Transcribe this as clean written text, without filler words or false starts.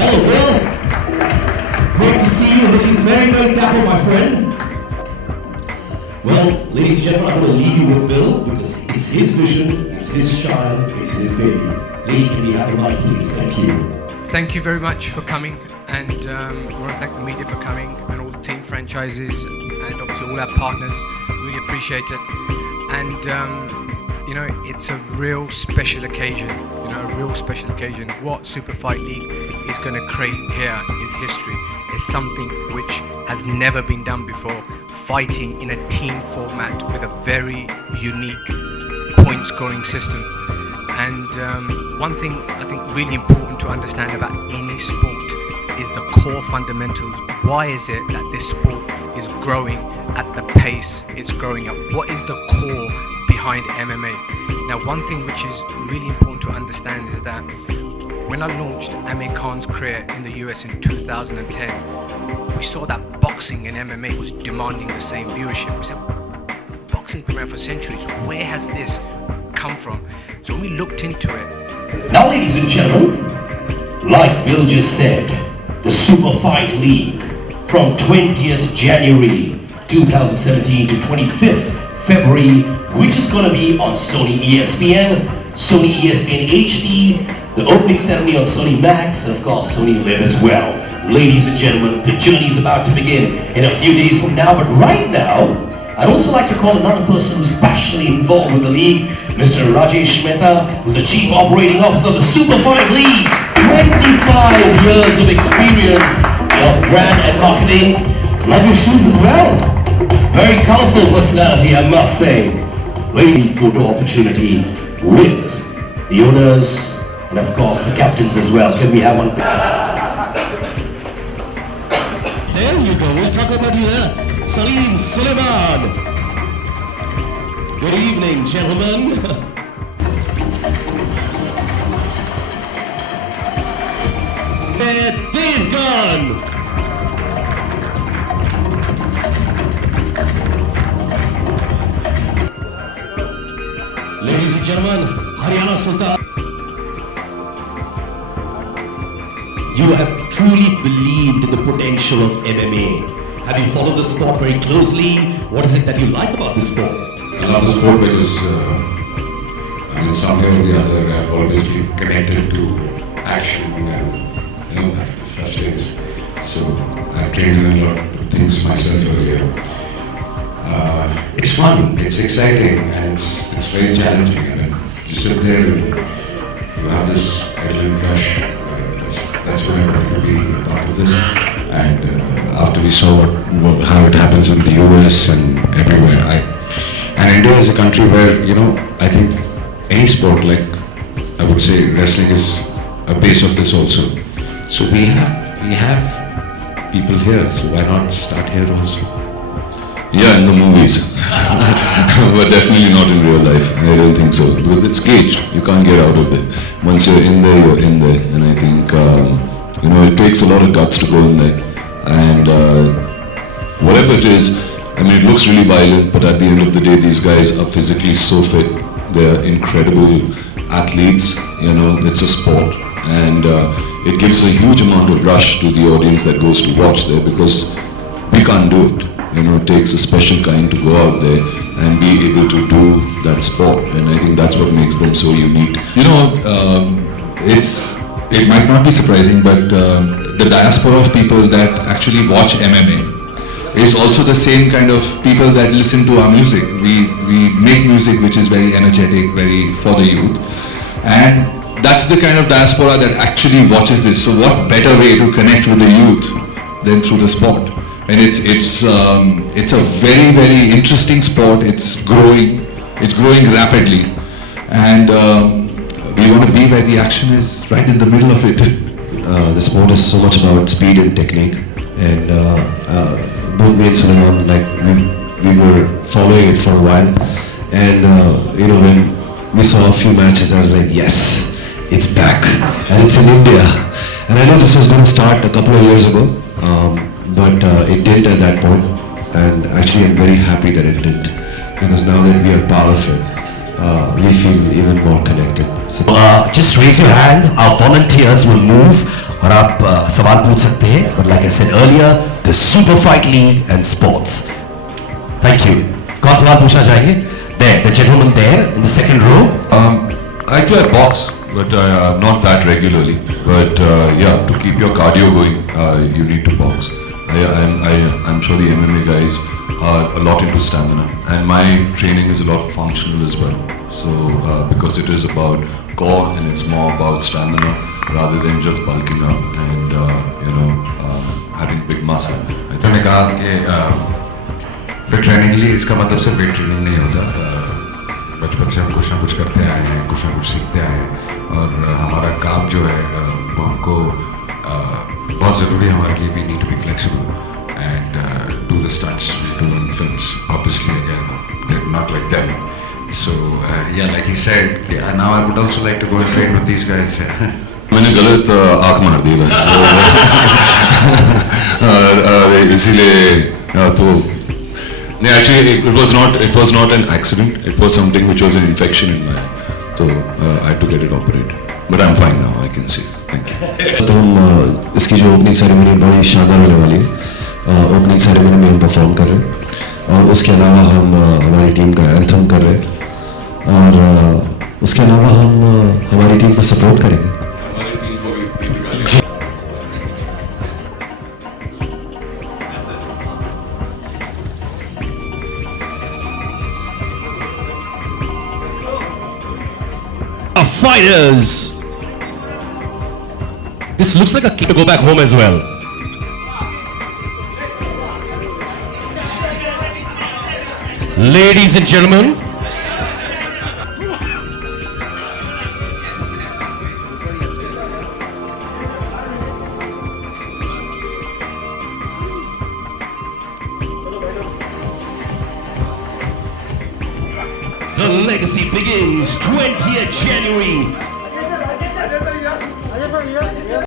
Hello, Bill. Great to see you. Looking very, very dapper, my friend. Well, ladies and gentlemen, I'm going to leave you with Bill because it's his vision, it's his child, it's his baby. Lady, can we have the mic, please? Thank you. Thank you very much for coming, and we want to thank the media for coming, and all the team franchises, and obviously all our partners. Really appreciate it. And you know, it's a real special occasion. You know, a real special occasion. What Super Fight League is going to create here is history. It's something which has never been done before. Fighting in a team format with a very unique point scoring system. And one thing I think really important to understand about any sport is the core fundamentals. Why is it that this sport is growing at the pace it's growing at? What is the core behind MMA? Now, one thing which is really important to understand is that when I launched Amir Khan's career in the US in 2010, we saw that boxing and MMA was demanding the same viewership. We said, boxing's been around for centuries. Where has this come from? So when we looked into it. Now, ladies and gentlemen, like Bill just said, the Super Fight League from 20th January 2017 to 25th February, which is going to be on Sony ESPN, Sony ESPN HD, the opening ceremony on Sony Max, and of course Sony Live as well. Ladies and gentlemen, the journey is about to begin in a few days from now, but right now, I'd also like to call another person who's passionately involved with the league, Mr. Rajesh Mehta, who's the Chief Operating Officer of the Super Fight League. 25 years of experience of brand and marketing. Love your shoes as well. Very colorful personality, I must say. Lady photo opportunity with the owners and of course the captains as well. Can we have one? There you go, we'll talk about you there. Salim Suleiman. Good evening, gentlemen. Devgan. Ladies and gentlemen, Haryana Sultan. You have truly believed in the potential of MMA. Have you followed the sport very closely? What is it that you like about this sport? I love the sport because, somehow or the other, I've always been connected to action and, such things. So, I've trained in a lot of things myself earlier. It's fun, it's exciting, and it's very challenging. I mean, you sit there and you have this adrenaline rush. That's why I wanted to be a part of this. And after we saw how it happens in the US and everywhere, and India is a country where, I think any sport, like I would say wrestling is a base of this also. So we have people here, so why not start here also? Yeah, in the movies, but definitely not in real life. I don't think so, because it's caged. You can't get out of there. Once you're in there, you're in there. And I think it takes a lot of guts to go in there. And whatever it is, it looks really violent, but at the end of the day, these guys are physically so fit. They're incredible athletes. It's a sport, and it gives a huge amount of rush to the audience that goes to watch there, because we can't do it. It takes a special kind to go out there and be able to do that sport, and I think that's what makes them so unique. It might not be surprising, but the diaspora of people that actually watch MMA is also the same kind of people that listen to our music. We make music which is very energetic, very for the youth, and that's the kind of diaspora that actually watches this. So what better way to connect with the youth than through the sport? And it's a very, very interesting sport. It's growing rapidly, and we want to be where the action is, right in the middle of it. The sport is so much about speed and technique, and both me and Suleiman, we were following it for a while, and when we saw a few matches, I was like, yes, it's back, and it's in India. And I know this was going to start a couple of years ago, but it didn't at that point, and actually I'm very happy that it did, because now that we are part of it, we feel even more connected. So, just raise your hand. Our volunteers will move और आप सवाल पूछ सकते हैं. But like I said earlier, the Super Fight League and sports. Thank you. कौन सवाल पूछना चाहेंगे? There, the gentleman there in the second row. Actually, I box, but not that regularly. But yeah, to keep your cardio going, you need to box. I'm sure the MMA guys are a lot into stamina, and my training is a lot functional as well. So because it is about core and it's more about stamina rather than just bulking up and having big muscle. मैंने कहा कि fit रहने के लिए इसका मतलब सिर्फ weight training नहीं होता. बचपन से हम कुछ ना कुछ करते आए हैं, कुछ ना कुछ सीखते आए हैं और हमारा काम जो है वो हमको बहुत ज़रूरी है हमारे लिए. We need to be flexible and do the stunts we do in films. Obviously again they're not like them. So yeah, like he said, now I would also like to go and train with these guys. मैंने गलत आँख मार दी बस. इसीलिए तो नहीं, actually it was not an accident. It was something which was an infection in my. So I had to get it operated. But I'm fine now. I can see. Thank you. तो हम इसकी जो opening ceremony बड़ी शानदार होने वाली है. Opening ceremony में हम परफॉर्म कर रहे हैं और उसके अलावा हम हमारी टीम का एंथम कर रहे हैं और उसके अलावा हम हमारी टीम को सपोर्ट करेंगे. Fighters. This looks like a kid to go back home as well. Ladies and gentlemen, the legacy begins 20th January